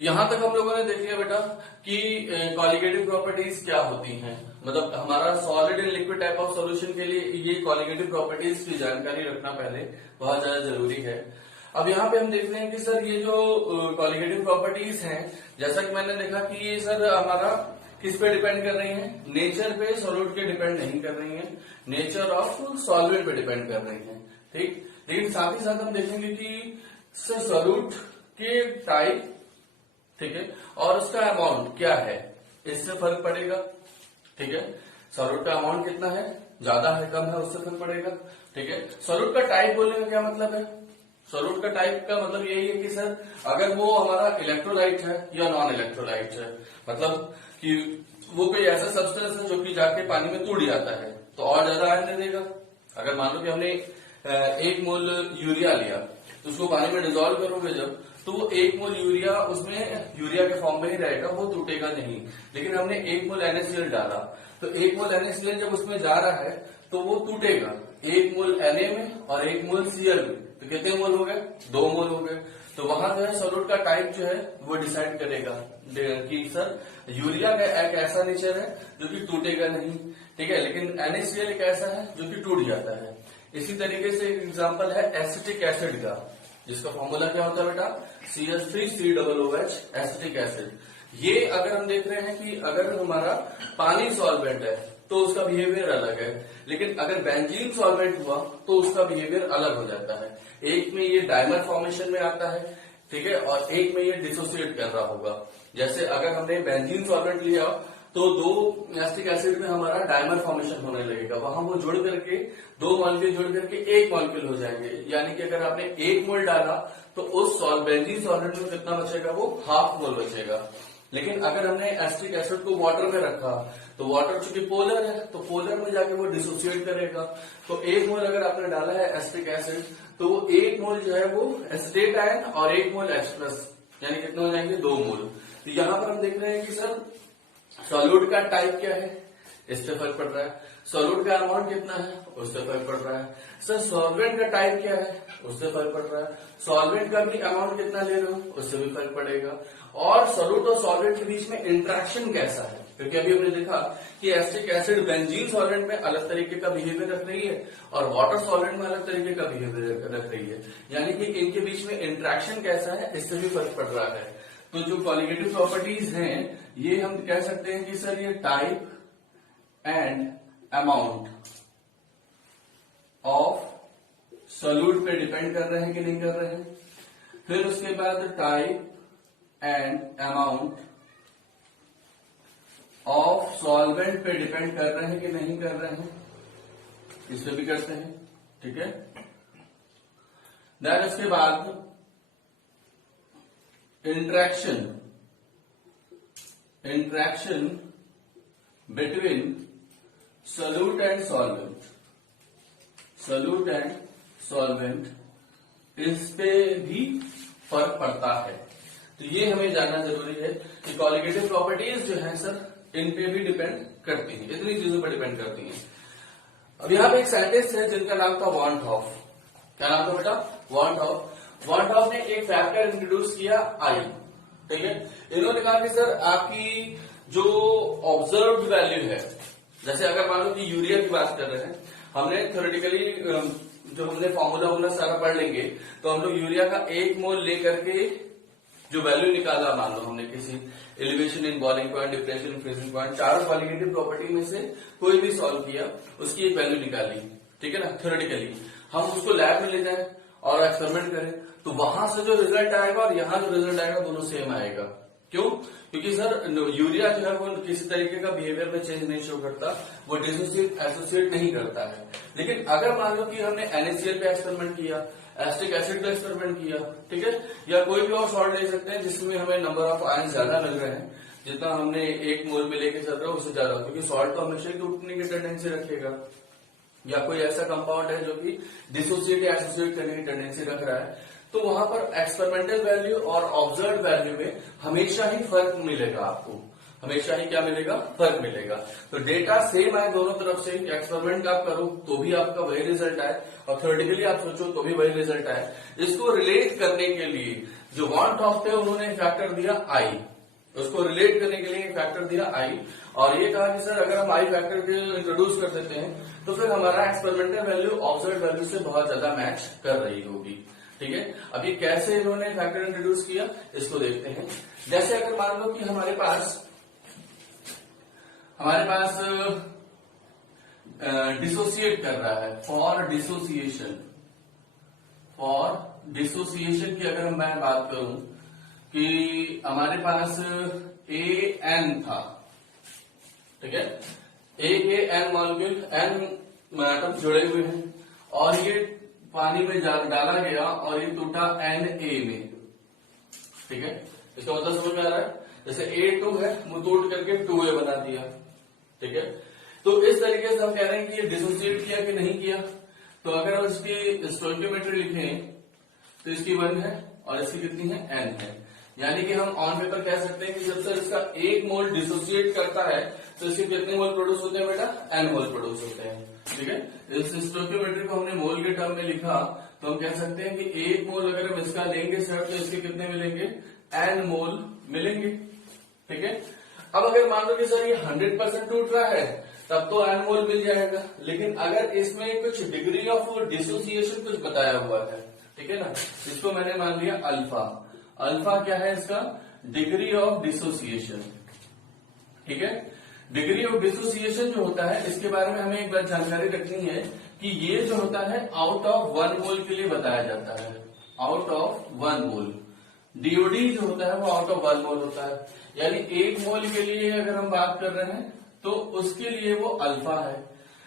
यहाँ तक हम लोगों ने देख लिया बेटा कि कॉलिगेटिव प्रॉपर्टीज क्या होती हैं। मतलब हमारा solid and liquid type of solution के लिए ये कॉलिगेटिव प्रॉपर्टीज की जानकारी रखना पहले बहुत ज्यादा जरूरी है। अब यहाँ पे हम देख रहे हैं कि सर ये जो कॉलिगेटिव प्रॉपर्टीज हैं, जैसा कि मैंने देखा कि ये सर हमारा किस पे डिपेंड कर रही हैं, नेचर पे, सॉल्यूट के डिपेंड नहीं कर रही हैं, नेचर ऑफ सॉल्वेंट पे डिपेंड कर रही हैं। ठीक, लेकिन साथ ही साथ हम देखेंगे कि सर सॉल्यूट के टाइप, ठीक है, और उसका अमाउंट क्या है, इससे फर्क पड़ेगा। ठीक है, सॉल्यूट का अमाउंट कितना है, ज्यादा है कम है, उससे फर्क पड़ेगा। ठीक है, सॉल्यूट का टाइप बोलने का क्या मतलब है, सॉल्यूट का टाइप का मतलब यही है कि सर अगर वो हमारा इलेक्ट्रोलाइट है या नॉन इलेक्ट्रोलाइट है, मतलब कि वो कोई ऐसा सब्सटेंस है जो कि जाके पानी में टूट जाता है तो और ज्यादा आयन दे देगा। अगर मान लो कि हमने 1 मोल यूरिया लिया तो उसको पानी में डिजोल्व करोगे जब, तो वो 1 मोल यूरिया उसमें यूरिया के फॉर्म में ही रहेगा, वो टूटेगा नहीं। लेकिन हमने 1 मोल NaCl डाला तो 1 मोल NaCl जब उसमें जा रहा है तो वो टूटेगा 1 मोल Na में और 1 मोल Cl में, तो कितने मोल हो गए, 2 मोल हो गए। तो वहां जो है सॉल्यूट का टाइप जो है वो डिसाइड करेगा कि सर यूरिया का एक ऐसा नेचर है जो कि टूटेगा नहीं, ठीक है, लेकिन NaCl एक ऐसा है जो कि टूट जाता है। इसी तरीके से एक एग्जांपल है एसिटिक एसिड का, जिसका फॉर्मूला क्या होता है बेटा, CH3COOH एसिटिक एसिड। ये अगर हम देख रहे हैं कि अगर हमारा पानी सॉल्वेंट है तो उसका बिहेवियर अलग है, लेकिन अगर बेंजीन सॉल्वेंट हुआ तो उसका बिहेवियर अलग हो जाता है। एक में ये डाइमर फॉर्मेशन में आता है, ठीक है, और एक में ये डिसोसिएट कर रहा होगा। जैसे अगर हमने बेंजीन सॉल्वेंट लिया तो 2 एसिटिक एसिड में हमारा डाइमर फॉर्मेशन होने लगेगा, वहां वो जुड़ करके 2 मॉलिक्यूल जुड़ करके 1 मॉलिक्यूल हो जाएंगे। यानी कि अगर आपने 1 मोल डाला तो उस बेंजीन सॉल्वेंट में कितना बचेगा, वो ½ मोल बचेगा। लेकिन अगर हमने एसिटिक एसिड को वाटर में रखा तो वाटर चूंकि पोलर है तो पोलर में जाके वो डिसोसिएट करेगा। तो 1 मोल अगर आपने डाला है एसिटिक एसिड तो वो 1 मोल जो है वो एसिटेट आयन और 1 मोल H+, यानी कितने हो जाएंगे, 2 मोल। तो यहाँ पर हम देख रहे हैं कि सर सॉल्यूट का टाइप क्या है, इससे फर्क पड़ रहा है, सॉल्यूट का अमाउंट कितना है, उससे फर्क पड़ रहा है। सर सॉल्वेंट का टाइप क्या है, उससे फर्क पड़ रहा है, सॉल्वेंट का भी अमाउंट कितना ले रहे हो, उससे भी फर्क पड़ेगा। और सॉल्यूट और सॉल्वेंट के बीच में इंटरेक्शन कैसा है, क्योंकि अभी हमने देखा कि एसिटिक एसिड बेंजीन सॉल्वेंट में अलग तरीके का बिहेवियर रख रही है और वाटर सॉल्वेंट में अलग तरीके का बिहेवियर रख रही है, यानी कि इनके बीच में इंटरेक्शन कैसा है, इससे भी फर्क पड़ रहा है। तो जो कॉलिगेटिव प्रॉपर्टीज हैं ये हम कह सकते हैं कि सर ये type and amount of solute पे डिपेंड कर रहे हैं कि नहीं कर रहे हैं। फिर उसके बाद type and amount of solvent पे डिपेंड कर रहे हैं कि नहीं कर रहे हैं, इससे भी करते हैं, ठीक है। देन उसके बाद interaction between solute and solvent, इस पे भी फर्क पड़ता है। तो ये हमें जानना जरूरी है कि कॉलिगेटिव प्रॉपर्टीज जो है सर इन पे भी डिपेंड करती हैं, इतनी चीजों पर डिपेंड करती हैं। अब यहाँ पे एक साइंटिस्ट है जिनका नाम था वॉन हॉफ। क्या नाम था बेटा, वॉन हॉफ। वॉन हॉफ ने एक फैक्टर इंट्रोड्यूस किया I, ठीक है। इन्होंने कहा कि सर आपकी जो ऑब्जर्व्ड वैल्यू है, जैसे अगर मान लो कि यूरिया की बात कर रहे हैं, हमने थ्योरेटिकली जो हमने फॉर्मूला सारा पढ़ लेंगे तो हम लोग यूरिया का 1 मोल लेकर के जो वैल्यू निकाला, मान लो हमने किसी elevation in boiling point, depression in freezing point, चारों कॉलिगेटिव प्रॉपर्टी में से कोई भी सॉल्व किया, उसकी एक वैल्यू निकाली, ठीक है ना। थ्योरेटिकली हम उसको लैब में ले जाएं और एक्सपेरिमेंट करें तो वहां से जो रिजल्ट आएगा और यहाँ जो रिजल्ट आएगा दोनों सेम आएगा। क्यों, क्योंकि सर यूरिया जो है वो किसी तरीके का बिहेवियर में चेंज नहीं शो करता, वो डिसोसिएट एसोसिएट नहीं करता है। लेकिन अगर मान लो कि हमने NaCl पे एक्सपेरिमेंट किया, एसिटिक एसिड पे एक्सपेरिमेंट किया, ठीक है, या कोई भी और सॉल्ट ले सकते हैं जिसमें हमें नंबर ऑफ आयन ज्यादा मिल रहे हैं, जितना हमने 1 मोल में लेके चल रहे हो उससे ज्यादा, क्योंकि सॉल्ट तो हमेशा ही टूटने की टेंडेंसी रखेगा, या कोई ऐसा कंपाउंड है जो कि डिसोसिएट या एसोसिएट करने की टेंडेंसी रख रहा है, तो वहां पर एक्सपेरिमेंटल वैल्यू और ऑब्जर्व वैल्यू में हमेशा ही फर्क मिलेगा आपको, हमेशा ही क्या मिलेगा, फर्क मिलेगा। तो डेटा सेम आए दोनों तरफ से, एक्सपेरिमेंट आप करो तो भी आपका वही रिजल्ट आए और थ्योरेटिकली आप सोचो तो भी वही रिजल्ट आए। इसको रिलेट करने के लिए जो वॉन टॉप थे उन्होंने फैक्टर दिया आई, उसको रिलेट करने के लिए फैक्टर दिया आई और ये कहा कि सर अगर हम आई फैक्टर इंट्रोड्यूस कर देते हैं तो फिर हमारा एक्सपेरिमेंटल वैल्यू ऑब्जर्व वैल्यू से बहुत ज्यादा मैच कर रही होगी। ठीक है, अब ये कैसे इन्होंने फैक्टर इंट्रोड्यूस किया इसको देखते हैं। जैसे अगर मान लो कि हमारे पास डिसोसिएट कर रहा है, फॉर डिसोसिएशन की अगर मैं बात करूं कि हमारे पास ए एन था, ठीक है, ए के एन मॉलिक्यूल एन एटम जुड़े हुए हैं और ये पानी में डाला गया और ये टूटा एन ए में। ठीक है, इसका मतलब समझ में आ रहा है, जैसे A2 है वो टूट करके 2A बना दिया। ठीक है, तो इस तरीके से हम कह रहे हैं कि ये डिसोसिएट किया कि नहीं किया। तो अगर हम इसकी स्टोइकियोमेट्री लिखें तो इसकी 1 है और इसकी कितनी है, n है। यानी कि हम ऑन पेपर कह सकते हैं कि जब तक इसका 1 मोल डिसोसिएट करता है तो इसके कितने मोल प्रोड्यूस होते हैं बेटा, n मोल प्रोड्यूस होते हैं। ठीक है, इस स्टोइकियोमेट्री को हमने मोल के टर्म में लिखा तो हम कह सकते हैं कि 1 मोल अगर हम इसका लेंगे सर तो इसके कितने मिलेंगे, n मोल मिलेंगे। ठीक है, अब अगर मान लो कि सर ये 100% टूट रहा है तब तो n मोल मिल जाएगा, लेकिन अगर इसमें कुछ डिग्री ऑफ डिसोसिएशन कुछ बताया हुआ है, ठीक है ना, इसको मैंने मान लिया अल्फा। अल्फा क्या है इसका, डिग्री ऑफ डिसोसिएशन। ठीक है, डिग्री ऑफ डिसोसिएशन जो होता है इसके बारे में हमें एक बात जानकारी रखनी है कि ये जो होता है आउट ऑफ 1 मोल के लिए बताया जाता है, आउट ऑफ 1 मोल। डीओडी जो होता है वो आउट ऑफ 1 मोल होता है, यानी 1 मोल के लिए अगर हम बात कर रहे हैं तो उसके लिए वो अल्फा है।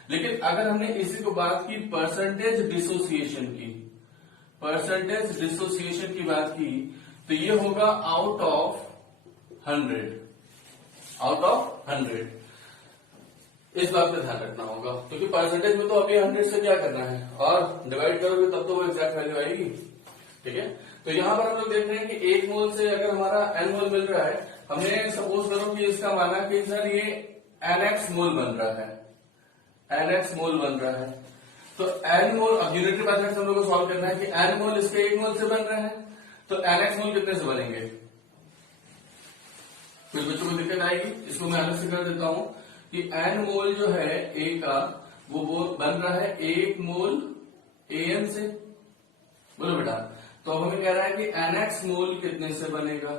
लेकिन अगर हमने इसी को बात की परसेंटेज डिसोसिएशन की, परसेंटेज डिसोसिएशन की बात की तो ये होगा आउट ऑफ 100, आउट ऑफ 100। इस बात पे ध्यान रखना होगा क्योंकि परसेंटेज में तो अभी 100 से क्या करना है और डिवाइड करोगे तब तो वो एग्जैक्ट वैल्यू आएगी। ठीक है, तो यहां पर हम लोग देख रहे हैं कि 1 मोल से अगर हमारा n मोल मिल रहा है, हमने सपोज करो कि इसका माना कि सर ये nx मोल बन रहा है, nx मोल बन रहा है। तो n मोल, अब यूनिटरी मेथड से हम लोग को सॉल्व करना है कि n मोल इसके 1 मोल से बन रहे हैं तो nx मोल कितने से बनेंगे। कुछ बच्चों को दिक्कत आएगी, इसको मैं अलग से कर देता हूं कि n मोल जो है A का वो बन रहा है 1 मोल AN से। बोलो बेटा, तो अब हमें कह रहा है कि nx मोल कितने से बनेगा,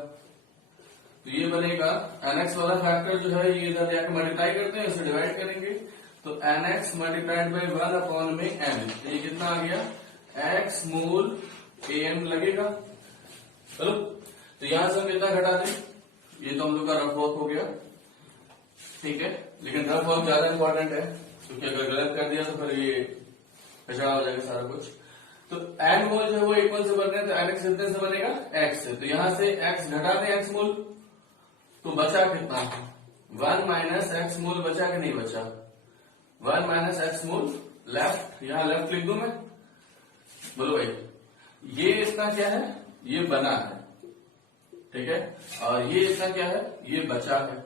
तो ये बनेगा nx वाला फैक्टर जो है ये इधर जाकर मल्टीप्लाई करते हैं, इसे डिवाइड करेंगे तो nx मल्टीप्लाइड बाई 1 अपॉन में n, ये कितना आ गया, x मोल AN लगेगा। चलो, तो यहां से हम कितना घटा दें, ये तो हम लोग का रफ वर्क हो गया। ठीक है, लेकिन रफ वर्क ज्यादा इंपॉर्टेंट है क्योंकि अगर गलत कर दिया तो फिर ये कचरा हो जाएगा सारा कुछ। तो n मोल जो है वो 1 मोल से बन रहे हैं तो nx कितने से बनेगा, x से। तो यहां से x घटा दें x मोल तो बचा कितना, 1 माइनस x मोल बचा कि नहीं बचा, 1 माइनस x मोल लेफ्ट, यहां लेफ्ट लिख दूं मैं। बोलो भाई, ये इतना क्या है, ये बना है, ठीक है, और ये इतना क्या है, ये बचा है।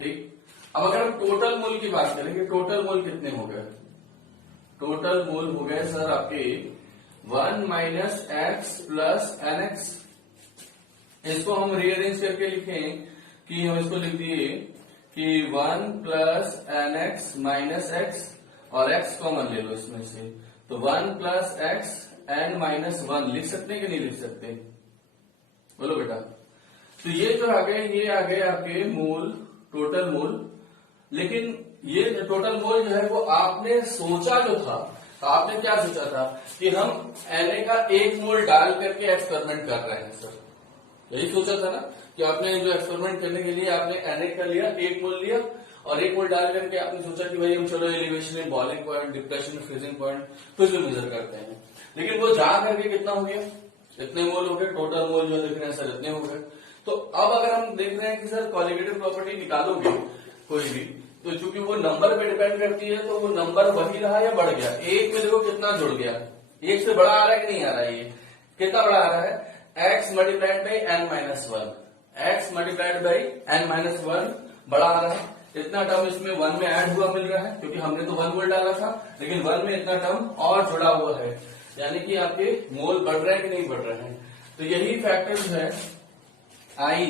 ठीक, अब अगर हम टोटल मोल की बात करेंगे, टोटल मोल कितने हो गए, टोटल मोल हो गए सर आपके 1 माइनस एक्स प्लस एनएक्स। इसको हम रीअरेंज करके लिखें कि हम इसको लिख दिए कि 1 प्लस एनएक्स माइनस एक्स और एक्स कॉमन ले लो इसमें से, तो 1 प्लस एक्स एन माइनस 1 लिख सकते हैं कि नहीं लिख सकते। बोलो बेटा, तो ये जो आ गए ये आ गए आपके मोल, टोटल मोल। लेकिन ये टोटल मोल जो है वो आपने सोचा जो था, आपने क्या सोचा था कि हम Na का 1 मोल डाल करके एक्सपेरिमेंट कर रहे हैं सर, यही सोचा था ना कि आपने जो एक्सपेरिमेंट करने के लिए आपने Na का लिया, 1 मोल लिया और 1 मोल डाल करके आपने सोचा कि भाई हम चलो एलिवेशन में, बॉइलिंग पॉइंट, डिप्रेशन में, फ्रीजिंग पॉइंट कुछ भी मेजर करते हैं। लेकिन वो जा करके कितना हो गया, इतने मोल हो गए, टोटल मोल जो दिख रहे हैं सर इतने हो गए। तो अब अगर हम देख रहे हैं कि सर कॉलिगेटिव प्रॉपर्टी निकालोगे कोई भी, तो चूंकि वो नंबर पे डिपेंड करती है तो वो नंबर वही रहा या बढ़ गया। 1 में देखो कितना जुड़ गया, 1 से बड़ा आ रहा है कि नहीं आ रहा है, ये कितना बड़ा आ रहा है, x multiplied by n minus 1, x multiplied by n minus 1 बड़ा आ रहा है, इतना टर्म इसमें 1 में ऐड हुआ मिल रहा है, क्योंकि हमने तो 1 मोल डाला था, लेकिन 1 में इतना टर्म और जुड़ा हुआ है, यानी कि आपके मोल बढ़ रहे हैं कि नहीं बढ़ रहे हैं। तो यही फैक्टर जो है आई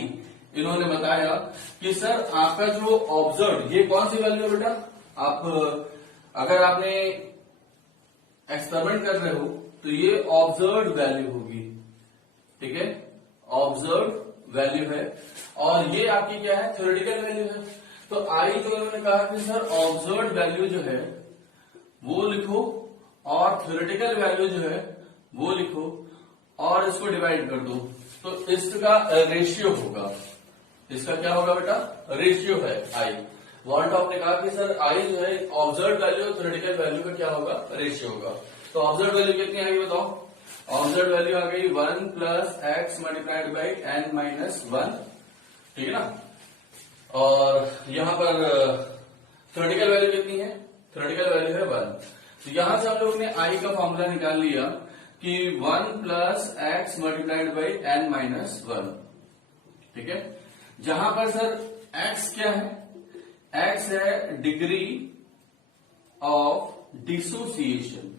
इन्होंने बताया कि सर आपका जो ऑब्जर्व, ये कौन सी वैल्यू है बेटा, आप अगर आपने एक्सपेरिमेंट कर रहे हो तो ये ऑब्जर्व वैल्यू होगी, ठीक है, ऑब्जर्व वैल्यू है, और ये आपकी क्या है, थ्योरेटिकल वैल्यू है। तो आई जो इन्होंने कहा कि सर ऑब्जर्व वैल्यू जो है वो लिखो और थ्योरेटिकल वैल्यू जो है वो लिखो और इसको डिवाइड कर दो, तो इसका रेशियो होगा, इसका क्या होगा बेटा, रेशियो है आई। वॉल्ट ने कहा कि सर आई जो है ऑब्जर्व वैल्यू और थ्योरेटिकल वैल्यू का क्या होगा, रेशियो होगा। तो ऑब्जर्व वैल्यू कितनी आएगी बताओ, ऑब्जर्व वैल्यू आ गई 1 plus x multiplied by n minus 1, ठीक है ना, और यहां पर थ्योरेटिकल वैल्यू कितनी है, थ्योरेटिकल वैल्यू है 1। तो यहां से हम लोग ने आई का फॉर्मूला निकाल लिया कि 1 plus x multiplied by n minus 1, ठीक है, जहां पर सर x क्या है, x है डिग्री ऑफ डिसोसिएशन,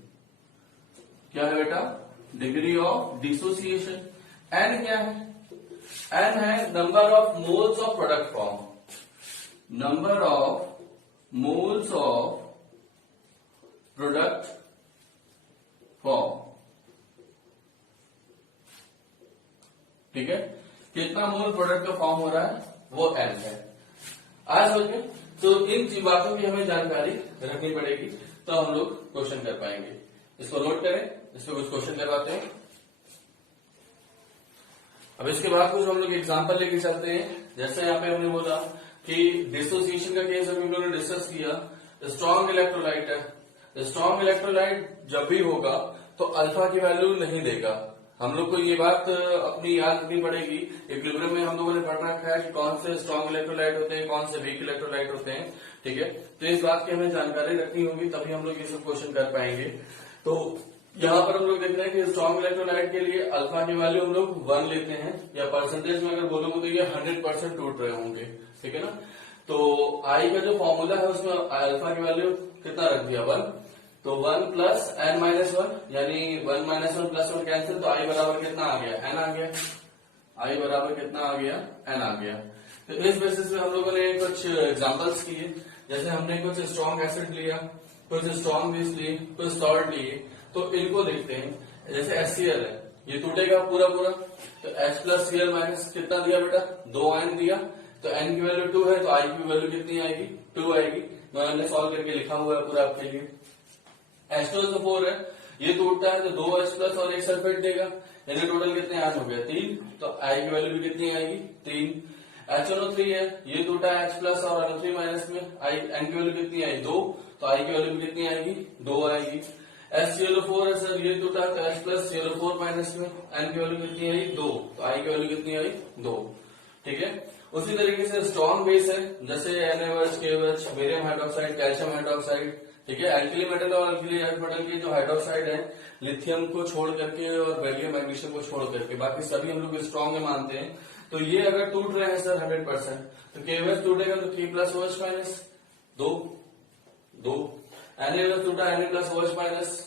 क्या है बेटा, डिग्री ऑफ डिसोसिएशन। n क्या है, n है number of moles of product form, number of moles of product form, ठीक है, कितना मोल प्रोडक्ट का फॉर्म हो रहा है वो n है। आज समझ में, तो इन बातों की हमें जानकारी रखनी पड़ेगी, तो हम लोग क्वेश्चन कर पाएंगे। इसको नोट करें, इसको कुछ क्वेश्चन करवाते हैं। अब इसके बाद कुछ हम लोग एग्जांपल लेके चलते हैं। जैसे यहाँ पे हमने बोला कि डिसोसिएशन का केस हम लोगों ने डिस्कस किया, स्ट्रॉन्ग इलेक्ट्रोलाइट है, स्ट्रॉन्ग इलेक्ट्रोलाइट जब भी होगा तो अल्फा की वैल्यू नहीं देगा। हम लोग को ये बात अपनी याद रखनी पड़ेगी, इक्विलिब्रियम में हम लोगों ने पढ़ रखा है कि कौन से स्ट्रॉन्ग इलेक्ट्रोलाइट होते हैं, कौन से वीक इलेक्ट्रोलाइट होते हैं, ठीक है, तो इस बात की हमें जानकारी रखनी होगी, तभी हम लोग ये सब क्वेश्चन कर पाएंगे। तो यहाँ पर हम लोग देख रहे हैं कि स्ट्रॉन्ग इलेक्ट्रोलाइट के लिए अल्फा की वैल्यू हम लोग 1 लेते हैं, या परसेंटेज में अगर बोलोगे तो ये 100% टूट रहे होंगे, ठीक है ना। तो आई का जो फॉर्मूला है उसमें अल्फा की वैल्यू कितना रख दिया, 1, तो 1 प्लस n माइनस 1, यानी 1 माइनस 1 प्लस 1 कैंसिल, तो आई बराबर कितना आ गया, n आ गया, आई बराबर कितना आ गया, n आ गया। तो इस बेसिस पे हम लोगों ने कुछ एग्जांपल्स किए, जैसे हमने कुछ स्ट्रॉन्ग एसिड लिया, कुछ स्ट्रॉन्ग बेस लिए, कुछ सॉल्ट लिए, तो इनको देखते हैं। जैसे HCl है, ये टूटेगा पूरा पूरा, तो H प्लस Cl माइनस कितना दिया बेटा, 2 n दिया, तो n की वैल्यू 2 है, तो I की वैल्यू कितनी आएगी, 2 आएगी। मैंने सॉल्व करके लिखा हुआ है पूरा आपके लिए। H2SO4 है, ये टूटता है तो 2 H प्लस और 1 सल्फेट देगा, यानी टोटल कितने आयन हो गया, 3, तो I की वैल्यू भी कितनी आएगी, 3। HNO3 है, ये टूटा H प्लस और NO3 माइनस में, n की वैल्यू कितनी आई, 2, तो I की वैल्यू भी कितनी आएगी, 2 आएगी। HCl4 है सर, ये टूटा तो H प्लस CL4 माइनस में, n की वैल्यू कितनी आई, 2, तो I की वैल्यू कितनी आई, 2, ठीक है। उसी तरीके से स्ट्रॉन्ग बेस है, जैसे NaOH, KOH, barium hydroxide, calcium hydroxide, ठीक है, अल्कली मेटल और अल्कली अर्थ मेटल के जो हाइड्रोक्साइड है, लिथियम को छोड़ करके और बेरियम मैग्नीशियम को छोड़ करके बाकी सभी हम लोग स्ट्रॉन्ग में मानते हैं। तो ये अगर टूट रहे हैं सर 100%, तो KOH टूटेगा तो 3 प्लस OH माइनस 2, NaOH टूटा, Na plus OH minus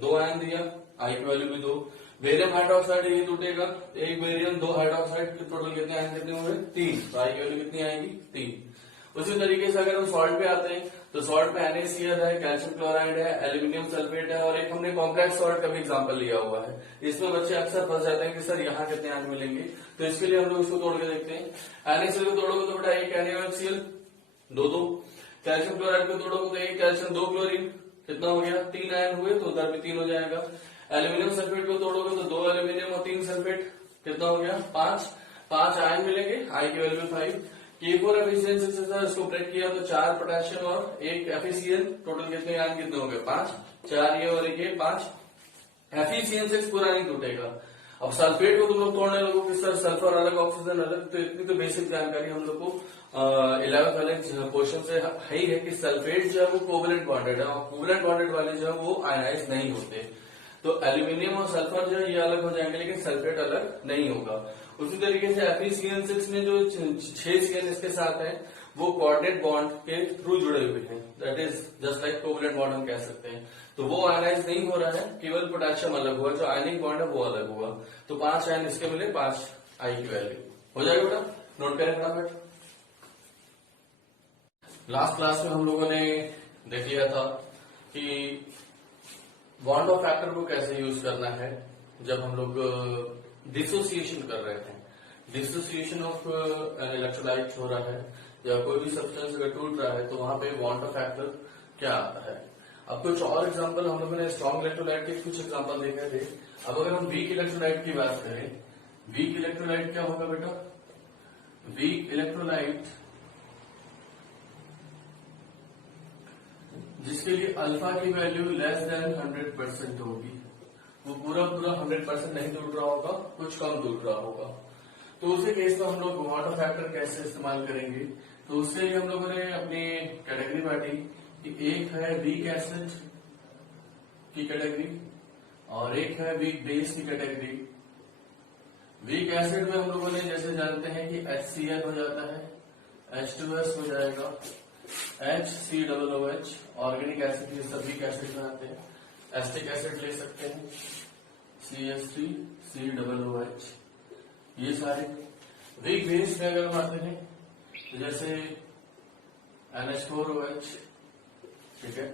2 ion दिया, I की वैल्यू भी 2। बेरियम हाइड्रोक्साइड ये टूटेगा, एक बेरियम 2 हाइड्रोक्साइड के टोटल कितने आयन कितने हुए, 3, तो I की वैल्यू कितनी आएगी, 3। उसी तरीके से अगर हम सॉल्ट पे आते हैं, तो सॉल्ट में NaCl है, कैल्शियम क्लोराइड है, एल्यूमिनियम सल्फेट है, और एक हमने कॉम्प्लेक्स सॉल्ट का भी एग्जांपल लिया हुआ है। इसमें बच्चे अक्सर फंस जाते हैं कि सर यहाँ कितने आयन मिलेंगे, तो इसके लिए हम लोग इसको तोड़ के देखते हैं। NaCl को तोड़ोगे तो बेटा 1 NaOHCl, 2, कैल्शियम क्लोराइड को तोड़ोगे तो 1 कैल्शियम 2 क्लोरीन, कितना हो गया, 3 आयन हुए, तो उधर भी 3 हो जाएगा। एल्यूमिनियम सल्फेट को तोड़ोगे तो 2 एल्यूमिनियम और 3 सल्फेट, कितना हो गया, 5 आयन मिलेंगे, I की वैल्यू 5। K4 एफिशिएंसी से सर इसको ब्रेक किया तो 4 पोटेशियम और 1 FeCl, टोटल कितने आयन कितने हो गए, 5, 4 ये और 1 ये 5। FeCl6 पूरा नहीं टूटेगा। अब सल्फेट को तुम लोग तोड़ने लगो कि सर सल्फर अलग ऑक्सीजन अलग, तो इतनी तो बेसिक जानकारी हम लोग को 11th वाले क्वेश्चन से है ही है कि सल्फेट जो है वो कोवेलेंट बॉन्डेड है, और कोवेलेंट बॉन्डेड वाले जो है वो आयनाइज नहीं होते। तो एल्यूमिनियम और सल्फर जो है ये अलग हो जाएंगे, लेकिन सल्फेट अलग नहीं होगा। उसी तरीके से FeCN6 में जो 6 CN इसके साथ है वो कोऑर्डिनेट बॉन्ड के थ्रू जुड़े हुए हैं, that is just like covalent bond हम कह सकते हैं। तो वो आयनाइज नहीं हो रहा है, केवल पोटेशियम अलग हुआ, जो आयनिक बॉन्ड है वो अलग हुआ। तो 5 आयन इसके मिले, 5 I की वैल्यू हो जाएगा बेटा, नोट करें फटाफट। लास्ट क्लास में हम लोगों ने देख लिया था कि बॉन्ड ऑफ फैक्टर को कैसे यूज करना है जब हम लोग डिसोसिएशन कर रहे हैं। डिसोसिएशन ऑफ इलेक्ट्रोलाइट हो रहा है या कोई भी सब्सटेंस अगर टूट रहा है तो वहां पे बॉन्ड ऑफ फैक्टर क्या आता है। अब कुछ और एग्जांपल हम लोगों ने स्ट्रॉन्ग इलेक्ट्रोलाइट के कुछ एग्जांपल देखे थे। अब अगर हम वीक इलेक्ट्रोलाइट की बात करें, वीक इलेक्ट्रोलाइट क्या होगा बेटा? वीक इलेक्ट्रोलाइट जिसके लिए अल्फा की वैल्यू लेस देन 100% होगी, वो पूरा 100% नहीं टूट रहा होगा, कुछ कम टूट रहा होगा। तो उसी केस में हम लोग बॉन्ड ऑफ फैक्टर कैसे इस्तेमाल करेंगे? तो उसके लिए हम लोगों ने अपनी कैटेगरी बांटी कि एक है वीक एसिड की कैटेगरी और एक है वीक बेस की कैटेगरी। वीक एसिड में हम लोगों ने जैसे जानते हैं कि HCl हो जाता है, H2S हो जाएगा, HCOOH ऑर्गेनिक एसिड ये सब वीक एसिड में आते हैं। एस्टिक एसिड ले सकते हैं, CH3COOH, ये सारे। वीक बेस में अगर हम आते हैं तो जैसे NH4OH, ठीक है।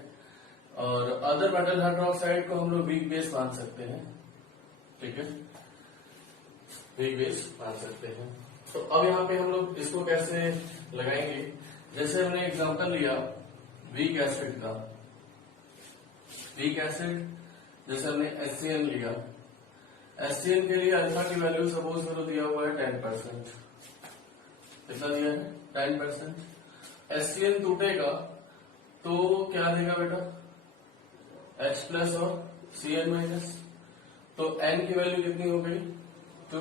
और अदर मेटल हाइड्रोक्साइड को हम लोग वीक बेस मान सकते हैं, ठीक है, वीक बेस मान सकते हैं। तो अब यहाँ पे हम लोग इसको कैसे लगाएंगे? जैसे हमने एग्जांपल लिया वीक एसिड का, वीक एसिड जैसे हमने HCl लिया, HCl के लिए अल्फा की वैल्यू सपोज करो दिया हुआ है 10%, कितना दिया है? 10%। HCl टूटेगा तो क्या देगा बेटा? H प्लस और Cl माइनस। तो N की वैल्यू कितनी हो गई? 2।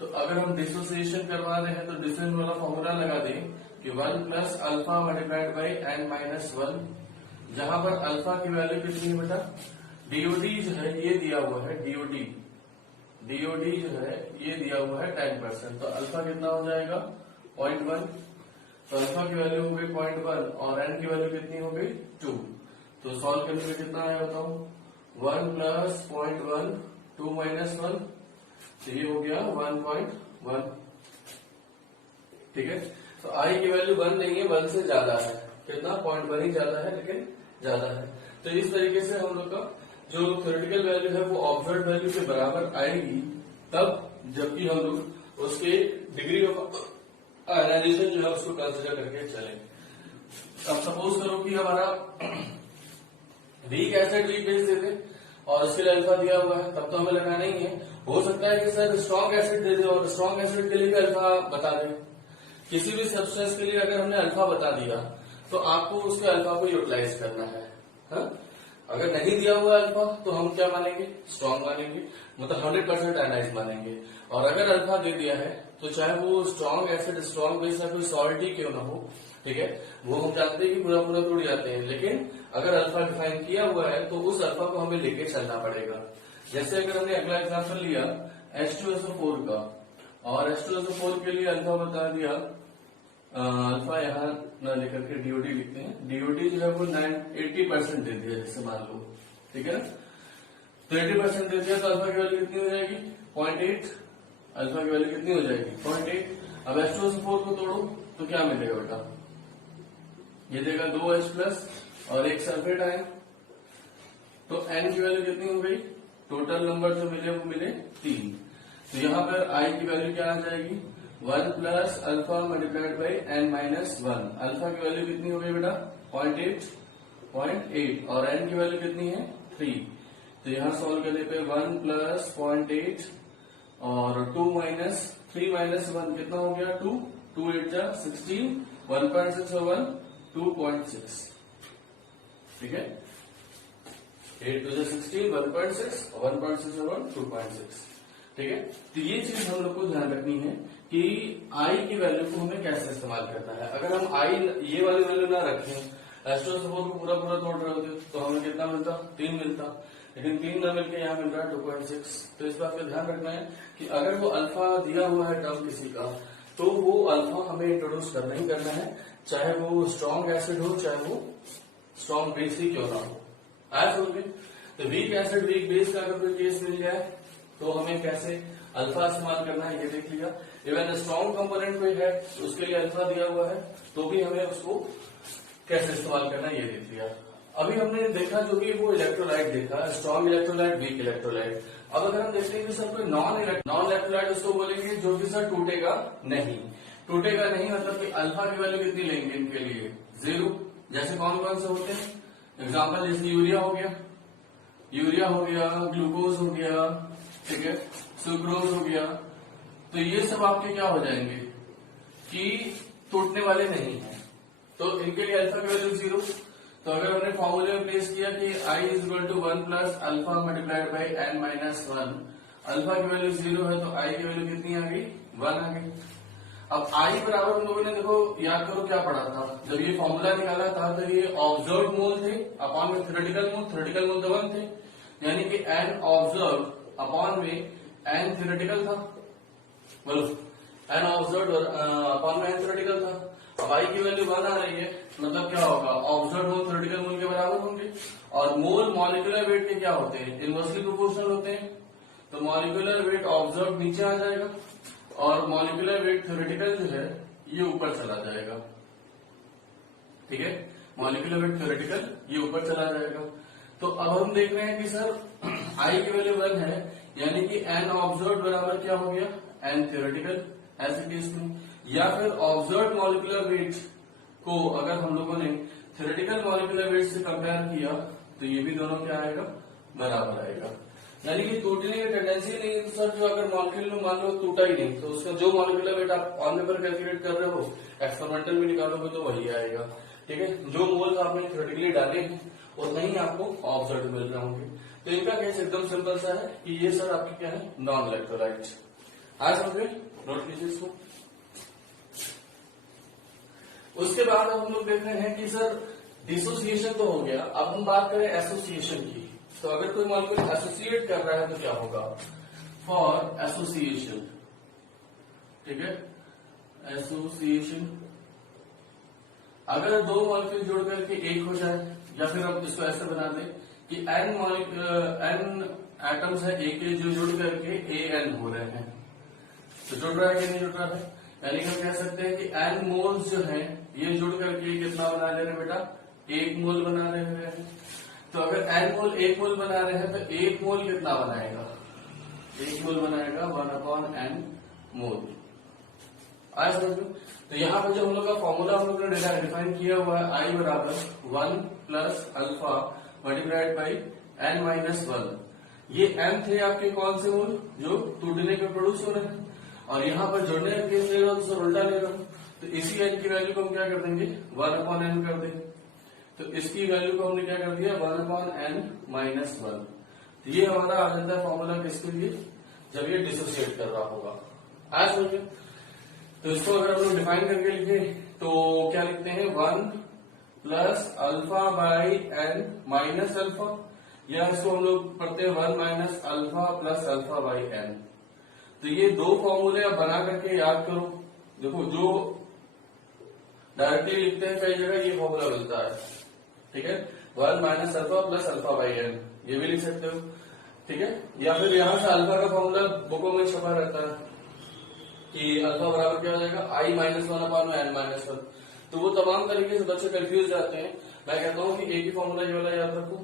तो अगर हम डिसोसिएशन करवा रहे हैं तो डिसोसिएशन वाला फॉर्मूला लगा दें कि 1 plus alpha multiplied by N minus 1, जहां पर अल्फा की वैल्यू कितनी है बेटा? DOD जो है ये दिया हुआ है, DOD जो है ये दिया हुआ है 10%। तो अल्फा कितना हो जाएगा? 0.1। तो अल्फा की वैल्यू हो गई 0.1 और N की वैल्यू कितनी हो गई? 2। तो सॉल्व करने में कितना आया बताओ? 1 प्लस 0.1, 2 माइनस 1, तो ये हो गया 1.1, ठीक है। तो I की वैल्यू 1 नहीं है, 1 से ज्यादा है, कितना? 0.1 ही ज्यादा है, लेकिन ज्यादा है। तो इस तरीके से हम लोग का जो थ्योरेटिकल वैल्यू है वो ऑब्जर्व वैल्यू के बराबर आएगी तब जबकि हम लोग उसके डिग्री ऑफ आयनाइजेशन जो है उसको कंसिडर करके चलें। अब सपोज करो कि हमारा वीक एसिड वीक बेस दे दे और उसके लिए अल्फा दिया हुआ है, तब तो हमें लगाना ही है। हो सकता है कि सर स्ट्रॉन्ग एसिड दे दे और स्ट्रॉन्ग एसिड के लिए भी अल्फा बता दे। किसी भी सब्सटेंस के लिए अगर हमने अल्फा बता दिया तो आपको उसके अल्फा को यूटिलाइज करना है, हा? अगर नहीं दिया हुआ अल्फा तो हम क्या मानेंगे? स्ट्रॉन्ग मानेंगे, मतलब 100% आयनाइज मानेंगे। और अगर अल्फा दे दिया है तो चाहे वो स्ट्रॉन्ग एसिड स्ट्रॉन्ग बेस या कोई सॉल्ट ही क्यों ना हो, ठीक है, वो हम जानते हैं कि पूरा पूरा टूट जाते हैं, लेकिन अगर अल्फा डिफाइन किया हुआ है तो उस अल्फा को हमें लेके चलना पड़ेगा। जैसे अगर हमने अगला एग्जाम्पल लिया H2SO4 का और H2SO4 के लिए अल्फा बता दिया, अल्फा यहाँ न लेकर के DOD लिखते हैं, DOD जो है वो 80% दे दिया जैसे मान लो, ठीक है ना। तो 80% दे दिया तो अल्फा की वैल्यू कितनी हो जाएगी? 0.8। अल्फा की वैल्यू कितनी हो जाएगी? 0.8। अब H2SO4 को तोड़ो तो क्या मिलेगा बेटा? ये देगा 2H प्लस और एक सल्फेट आयन। तो N की वैल्यू कितनी हो गई? टोटल नंबर जो मिले वो मिले 3। तो यहाँ पर I की वैल्यू क्या आ जाएगी? 1 plus alpha multiplied by N minus 1। Alpha की वैल्यू कितनी हो गई बेटा? 0.8 और N की वैल्यू कितनी है? 3। तो यहाँ सॉल्व करने पे 1 प्लस 0.8 और 2 माइनस 3 माइनस 1 कितना हो गया? 2। 2 8 जा 16, 1.6 और 1 2.6, ठीक है। 8 2 16, 1.6 और 1.6 और 1 2.6, ठीक है। तो ये चीज हम लोग को ध्यान रखनी है कि I की वैल्यू को हमें कैसे इस्तेमाल करना है। अगर हम I ये वाली वैल्यू ना रखें, H2SO4 को पूरा पूरा तोड़ रहे होते तो हमें कितना मिलता? 3 मिलता। लेकिन 3 न मिलकर यहाँ मिल रहा है 2.6। तो इस बात का ध्यान रखना है कि अगर वो अल्फा दिया हुआ है टर्म किसी का, तो वो अल्फा हमें इंट्रोड्यूस करना ही करना है, चाहे वो स्ट्रॉन्ग एसिड हो चाहे वो स्ट्रॉन्ग बेस ही क्यों ना हो। आज हो गए। तो वीक एसिड वीक बेस का अगर कोई केस मिल जाए तो हमें कैसे अल्फा इस्तेमाल करना है ये देख लिया। इवन स्ट्रॉन्ग कंपोनेंट कोई है तो उसके लिए अल्फा दिया हुआ है तो भी हमें उसको कैसे इस्तेमाल करना है ये देख लिया। अभी हमने देखा जो कि वो इलेक्ट्रोलाइट देखा, स्ट्रॉन्ग इलेक्ट्रोलाइट वीक इलेक्ट्रोलाइट। अब अगर हम देखते हैं कि सर कोई नॉन इलेक्ट्रोलाइट उसको बोलेंगे जो कि सर टूटेगा नहीं। टूटेगा नहीं मतलब कि अल्फा की वैल्यू कितनी लेंगे इनके लिए 0। जैसे कौन कौन से होते हैं, एग्जाम्पल जैसे यूरिया हो गया, ग्लूकोज हो गया, ठीक है, सुक्रोज हो गया। तो ये सब आपके क्या हो जाएंगे कि टूटने वाले नहीं है, तो इनके लिए अल्फा की वैल्यू 0। तो अगर हमने फॉर्मूले में प्लेस किया कि I is equal to 1 plus alpha multiplied by n minus 1, alpha की वैल्यू 0 है तो I की वैल्यू कितनी आ गई 1 आ गई। अब I बराबर हम लोगों ने देखो याद करो क्या पढ़ा था, जब ये फॉर्मूला निकाला था तो ये ऑब्जर्व मोल थे अपॉन में थ्योरेटिकल मोल तो 1 थे, यानी कि n ऑब्जर्व अपॉन में n थ्योरेटिकल था, बोलो n ऑब्जर्व अपॉन में n थ्योरेटिकल था। अब I की वैल्यू 1 आ रही है मतलब क्या होगा, ऑब्जर्व मोल थ्योरेटिकल मोल के बराबर होंगे। और मोल मॉलिक्यूलर वेट के क्या होते हैं, इनवर्सली प्रोपोर्शनल होते हैं। तो मॉलिक्यूलर वेट ऑब्जर्व नीचे आ जाएगा और मॉलिक्यूलर वेट थ्योरेटिकल जो है ये ऊपर चला जाएगा, ठीक है, मॉलिक्यूलर वेट थ्योरेटिकल ये ऊपर चला जाएगा। तो अब हम देख रहे हैं कि सर I की वैल्यू 1 है यानी कि n ऑब्जर्व बराबर क्या हो गया n थ्योरेटिकल, ऐसे केस में। या फिर ऑब्जर्व मॉलिक्यूलर वेट को अगर हम लोगों ने थ्योरेटिकल मॉलिक्यूलर वेट से कंपेयर किया तो ये भी दोनों क्या आएगा बराबर आएगा, यानी कि टूटने की टेंडेंसी नहीं है। तो सर जो अगर मॉलिक्यूल में मान लो टूटा ही नहीं तो उसका जो मॉलिक्यूलर वेट आप ऑन पेपर कैलकुलेट कर रहे हो एक्सपेरिमेंटल में निकालोगे तो वही आएगा, ठीक है। जो मोल्स आपने थ्योरेटिकली डाले हैं उतना ही आपको ऑब्जर्व मिल रहे होंगे। तो इनका केस एकदम सिंपल सा है कि ये सर आपके क्या है नॉन इलेक्ट्रोलाइट। आज हम नोट कीजिए इसको। उसके बाद हम लोग देख रहे हैं कि सर डिसोसिएशन तो हो गया, अब हम बात करें एसोसिएशन की। तो अगर कोई मॉलिक्यूल एसोसिएट कर रहा है तो क्या होगा, फॉर एसोसिएशन, ठीक है, एसोसिएशन अगर दो मॉलिक्यूल जोड़ करके एक हो जाए, या फिर अब इसको ऐसे बना दें कि n एटम्स है एक जो जुड़ करके an हो रहे हैं, तो जुड़ रहा है कि नहीं जुड़ रहा है, यानी हम कह सकते हैं कि n मोल्स जो हैं ये जुड़ करके कितना बना रहे हैं बेटा 1 मोल बना रहे हैं। तो अगर n मोल 1 मोल बना रहे हैं तो 1 मोल कितना बनाएगा, 1 मोल बनाएगा 1/n मोल। आया समझ में। तो यहाँ पर जो हम लोग का फॉर्मूला हम लोग ने डिफाइन किया हुआ है I बराबर 1 plus alpha multiplied by n minus 1। ये m थे आपके कौन से मोल जो टूटने पे प्रोड्यूस हो रहे हैं, और यहाँ पर जुड़ने का केस ले रहा हूं तो सर उल्टा ले रहा हूं। तो इसी n की वैल्यू को हम क्या कर देंगे 1/n कर देंगे। तो इसकी वैल्यू को हमने क्या कर दिया 1/n माइनस 1। तो ये हमारा आ जाता है फॉर्मूला किसके लिए, जब ये डिसोसिएट कर रहा होगा। आज समझिए। तो इसको अगर हम लोग डिफाइन करके लिखे तो क्या लिखते हैं 1 plus alpha by n minus alpha, या इसको हम लोग पढ़ते हैं 1 minus alpha plus alpha by n। तो ये दो फॉर्मूले आप बना करके याद करो। देखो जो डायरेक्टली लिखते हैं कई जगह ये फॉर्मूला मिलता है, ठीक है, 1 minus alpha plus alpha by n, ये भी लिख सकते हो, ठीक है। या फिर यहाँ से अल्फा का फॉर्मूला बुकों में छपा रहता है कि अल्फा बराबर क्या हो जाएगा I माइनस 1/n माइनस 1। तो वो तमाम तरीके से बच्चे कंफ्यूज जाते हैं। मैं कहता हूँ कि एक ही फॉर्मूला ये वाला याद रखो,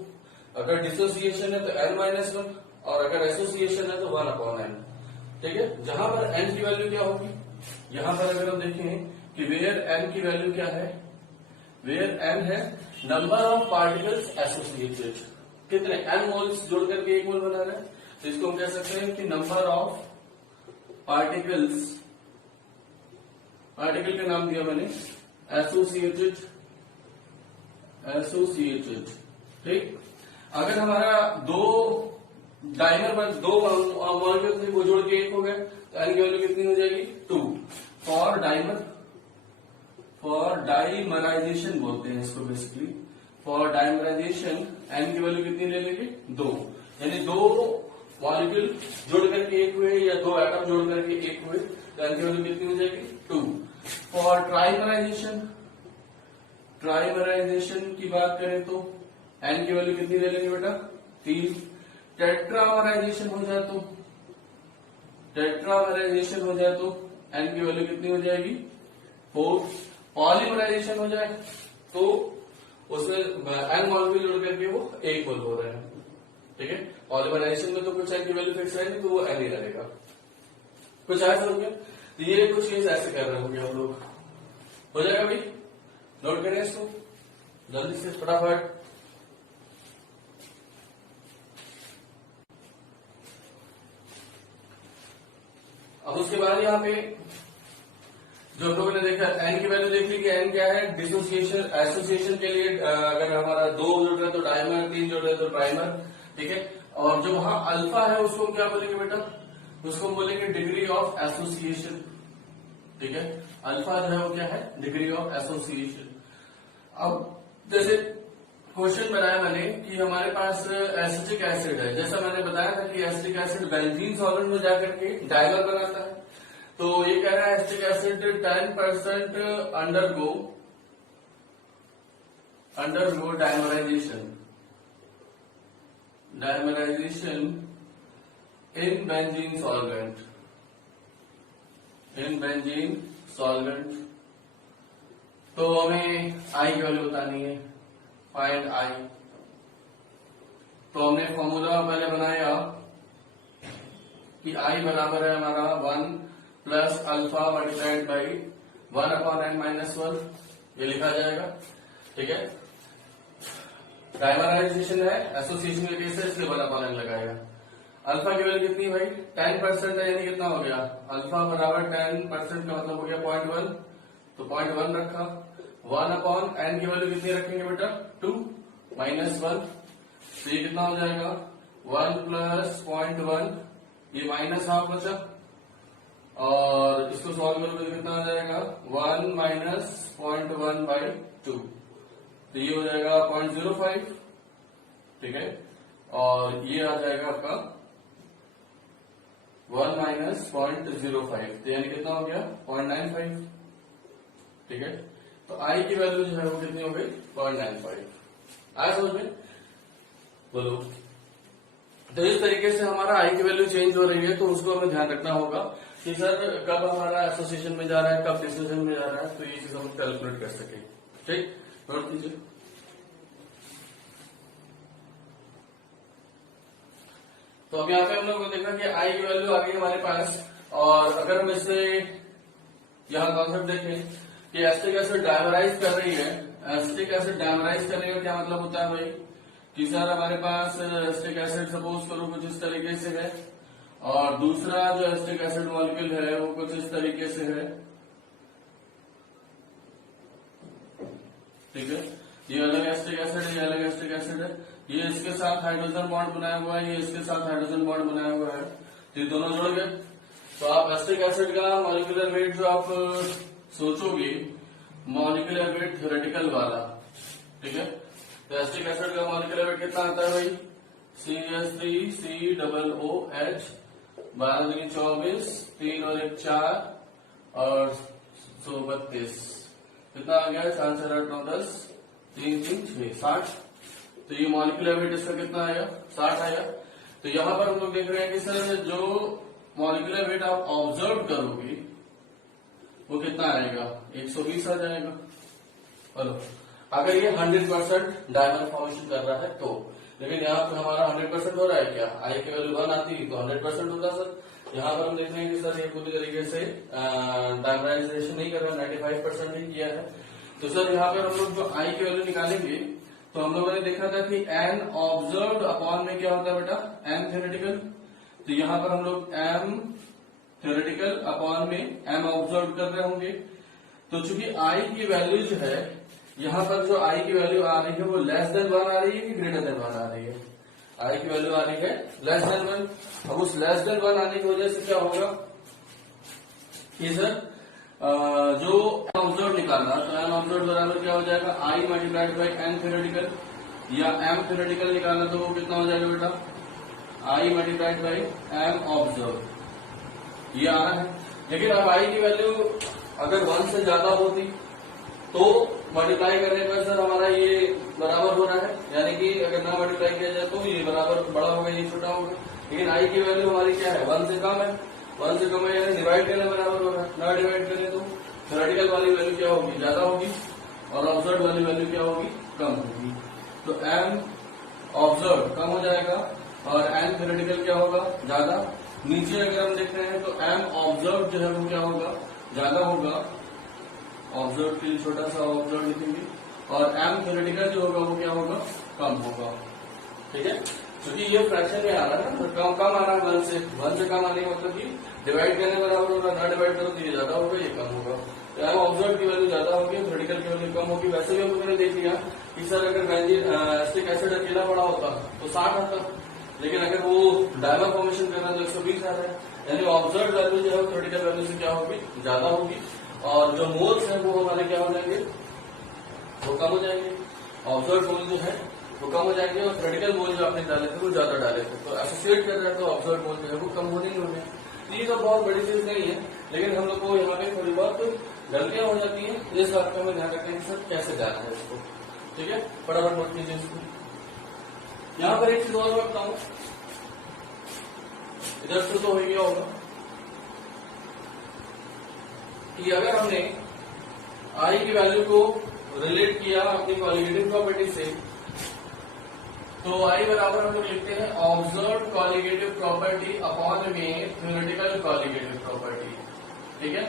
अगर डिसोसिएशन है तो n माइनस 1 और अगर एसोसिएशन है तो 1/n, ठीक है। जहां पर n की वैल्यू क्या होगी, यहां पर अगर हम देखें कि वेयर n की वैल्यू क्या है, वेयर n है नंबर ऑफ पार्टिकल्स एसोसिएटेड, कितने n मोल्स जोड़ करके 1 मोल बना रहे हैं, तो इसको हम कह सकते हैं कि नंबर ऑफ पार्टिकल्स, पार्टिकल का नाम दिया मैंने एसोसिएटेड, ठीक। अगर हमारा दो डाइमर पर दो मॉलिक्यूल थे वो जोड़ के एक हो गए तो n की वैल्यू कितनी हो जाएगी 2। फॉर डाइमर, फॉर डाइमराइजेशन बोलते हैं इसको बेसिकली, फॉर डाइमराइजेशन n की वैल्यू कितनी ले लेंगे 2। यानी दो मॉलिक्यूल जोड़ करके एक हुए या दो एटम जोड़ करके एक हुए तो एन की वैल्यू कितनी हो जाएगी 2। फॉर ट्राइमराइजेशन की बात करें तो एन की वैल्यू कितनी ले लेंगे बेटा 3। टेट्रामराइजेशन हो जाए तो एन की वैल्यू कितनी हो जाएगी 4। पॉलीमराइजेशन हो जाए तो उसमें एन मॉलिक्यूल जोड़ करके वो एक मोल हो रहे हैं, ठीक है। पॉलीमराइजेशन में तो कुछ एन की वैल्यू फिक्स है नहीं तो वो एन ही रहेगा। कुछ आया समझ में? तो ये कुछ चीज ऐसे कर रहे होंगे हम लोग। हो जाएगा भाई, नोट करें इसको जल्दी से फटाफट। अब उसके बाद यहाँ पे जो हम लोगों ने देखा एन की वैल्यू देख ली कि एन क्या है डिसोसिएशन एसोसिएशन के लिए अगर हमारा 2 जुड़ रहे तो डाइमर, 3 जुड़ रहे तो प्राइमर, ठीक है। और जो वहां अल्फा है उसको हम क्या बोलेंगे बेटा, उसको हम बोलेंगे डिग्री ऑफ एसोसिएशन, ठीक है। अल्फा जो है वो क्या है डिग्री ऑफ एसोसिएशन। अब जैसे क्वेश्चन बनाया मैंने कि हमारे पास एसिटिक एसिड है, जैसा मैंने बताया था कि एसिटिक एसिड बेंजीन सॉल्वेंट में जाकर के डाइमर बनाता है। तो ये कह रहा है acetic acid 10% undergo dimerisation in benzene solvent. तो हमें आई की वैल्यू बतानी है, फाइंड आई। तो हमने फॉर्मूला पहले बनाया कि आई बराबर है हमारा 1 plus alpha multiplied by 1/n-1, ये लिखा जाएगा, ठीक है। डाइमराइजेशन है, एसोसिएशन के केस है, इसलिए 1/n लगाएगा। अल्फा की वैल्यू कितनी भाई 10% है, यानी कितना हो गया अल्फा बराबर 10% का मतलब हो गया 0.1, तो 0.1 रखा। 1/n की वैल्यू कितनी रखेंगे बेटा 2 -1, तो ये कितना हो जाएगा 1 प्लस 0.1, ये माइनस हाफ बचा, और इसको सॉल्व करोगे तो कितना आ जाएगा 1 माइनस 0.1/2, तो ये हो जाएगा 0.05, ठीक है। और ये आ जाएगा आपका 1 माइनस 0.05, तो यानी कितना हो गया 0.95, ठीक है। तो आई की वैल्यू जो है वो कितनी हो गई 0.95। आया समझ में? बोलो। तो इस तरीके से हमारा आई की वैल्यू चेंज हो रही है, तो उसको हमें ध्यान रखना होगा कि सर कब हमारा एसोसिएशन में जा रहा है, कब डिसोसिएशन में जा रहा है, तो ये चीज हम कैलकुलेट कर सके, ठीक। नोट कीजिए। तो अब यहाँ पे हम लोग को देखा कि आई की वैल्यू आ गई हमारे पास, और अगर हम इससे यहाँ कॉन्सेप्ट देखें कि एसिटिक एसिड डाइमराइज कर रही है, एसिटिक एसिड डाइमराइज करने का क्या मतलब होता है भाई कि सर हमारे पास एसिटिक एसिड सपोज करो कुछ इस तरीके से है, और दूसरा जो एसिटिक एसिड मॉलिक्यूल है वो कुछ इस तरीके से है, ठीक है। ये अलग एसिटिक एसिड है, ये अलग एसिटिक एसिड है, ये इसके साथ हाइड्रोजन बॉन्ड बनाया हुआ है, ये इसके साथ हाइड्रोजन बॉन्ड बनाया हुआ है, तो ये दोनों जुड़ गए। तो आप एसिटिक एसिड का मॉलिक्यूलर वेट जो आप सोचोगे मॉलिक्यूलर वेट थ्योरेटिकल वाला, ठीक है। तो एसिटिक एसिड का मॉलिक्यूलर वेट कितना आता है भाई CH3COOH 12 24, 3 और 1 4 और 132, कितना आ गया 4 4 8 9 10 3 3 6 60। तो ये मॉलिक्यूलर वेट इसका कितना आया 60 आया। तो यहाँ पर हम लोग देख रहे हैं कि सर जो मॉलिक्यूलर वेट आप ऑब्जर्व करोगे वो कितना आएगा 120 आ जाएगा। हेलो, अगर ये 100% डायमंड फॉर्मेशन कर रहा है तो, लेकिन यहाँ पर हमारा 100% हो रहा है क्या, आई की वैल्यू 1 आती तो 100% होता सर। यहाँ पर हम देख रहे हैं कि सर ये पूरी तरीके से डायमराइजेशन नहीं कर रहा, 95% ही किया है। तो सर यहाँ पर हम लोग जो आई की वैल्यू निकालेंगे तो हम लोगों ने देखा था कि एन ऑब्जर्व अपॉन में क्या होता है बेटा एम थ्योरेटिकल। तो यहाँ पर हम लोग एम थ्योरेटिकल अपॉन में एम ऑब्जर्व कर रहे होंगे। तो चूंकि आई की वैल्यू जो है यहाँ पर जो आई की वैल्यू आ रही है वो लेस देन 1 आ रही है कि ग्रेटर देन 1 आ रही है, आई की वैल्यू आ रही है लेस देन 1। अब उस लेस देन 1 आने की वजह से क्या होगा कि सर जो एम ऑब्जर्व निकालना, तो एम ऑब्जर्व बराबर क्या हो जाएगा I multiplied by M theoretical, या एम थ्योरेटिकल निकालना तो वो कितना हो जाएगा बेटा I multiplied by M observe, ये आना है। लेकिन अब आई की वैल्यू अगर 1 से ज्यादा होती तो मल्टीप्लाई करने पर सर हमारा ये बराबर हो रहा है, यानी कि अगर ना मल्टीप्लाई किया जाए तो ये बराबर बड़ा होगा, ये छोटा होगा। लेकिन आई की वैल्यू हमारी क्या है, 1 से कम है, 1 से कम है यानी डिवाइड करने बराबर हो रहा है, ना डिवाइड करें तो थ्योरेटिकल वाली वैल्यू क्या होगी, ज्यादा होगी, और ऑब्जर्व वाली वैल्यू क्या होगी, कम होगी। तो एम ऑब्जर्व कम हो जाएगा और एम थ्योरेटिकल क्या होगा, ज्यादा। नीचे अगर हम देख रहे हैं तो एम ऑब्जर्व जो है वो क्या होगा, ज्यादा होगा, ऑब्जर्व के लिए छोटा सा ऑब्जर्व लिखेंगे, और एम थ्योरेटिकल जो होगा वो क्या होगा, कम होगा। ठीक है, क्योंकि ये फ्रैक्शन में आ रहा है ना, कम कम आ रहा है 1 से, 1 से कम आने का मतलब कि डिवाइड करने बराबर होगा, ना डिवाइड करो तो ये ज्यादा होगा, ये कम होगा। तो एम ऑब्जर्व की वैल्यू ज्यादा होगी, थ्योरेटिकल की वैल्यू कम होगी। वैसे भी हम लोगों ने देख लिया कि सर अगर एसिटिक एसिड अकेला पड़ा होता तो 60 आता, लेकिन अगर वो डायमर फॉर्मेशन कर रहा है तो 120 आ रहा है, यानी ऑब्जर्व वैल्यू जो है थ्योरेटिकल वैल्यू से क्या होगी, ज्यादा होगी, और जो मोल्स है वो हमारे क्या हो जाएंगे, वो कम हो जाएंगे। ऑब्जर्व मोल जो है वो कम हो जाएंगे और थ्योरेटिकल मोल जो आपने डाले थे वो ज्यादा डाले थे। तो एसोसिएट कर रहे हैं तो ऑब्जर्व मोल जो है वो कम होने ही होंगे। ये तो बहुत बड़ी चीज नहीं है, लेकिन हम लोग को यहाँ पे थोड़ी बहुत गलतियां हो जाती हैं, इस बात का हमें ध्यान रखना है सर कैसे जाना है इसको। ठीक है, फटाफट नोट कीजिए इसको। यहाँ पर एक चीज और मैं बताऊं, इधर से तो हो गया होगा कि अगर हमने आई की वैल्यू को रिलेट किया अपनी कॉलिगेटिव प्रॉपर्टी से, तो आई बराबर हम लोग लिखते हैं ऑब्जर्व कॉलिगेटिव प्रॉपर्टी अपॉन में थ्योरेटिकल कॉलिगेटिव प्रॉपर्टी। ठीक है,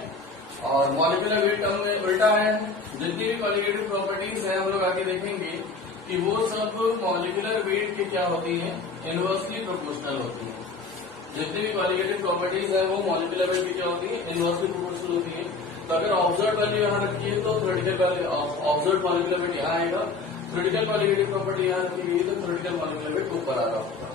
और मॉलिक्यूलर वेट टर्म में उल्टा है, जितनी भी कॉलिगेटिव प्रॉपर्टीज है हम लोग आगे देखेंगे कि वो सब मॉलिक्यूलर वेट की क्या होती है, इनवर्सली प्रोपोर्शनल होती है। जितनी भी कॉलिगेटिव प्रॉपर्टीज है वो मॉलिक्यूलर वेट की क्या होती है, इनवर्सली प्रोपोर्शनल होती है। तो अगर ऑब्जर्व वैल्यू यहाँ रखी है तो theoretical value observe molecular weight यहाँ आएगा, थ्योरेटिकल कॉलिगेटिव प्रॉपर्टी यहाँ रखी गई तो थ्योरेटिकल मॉलिक्यूलर वेट ऊपर आ रहा होगा।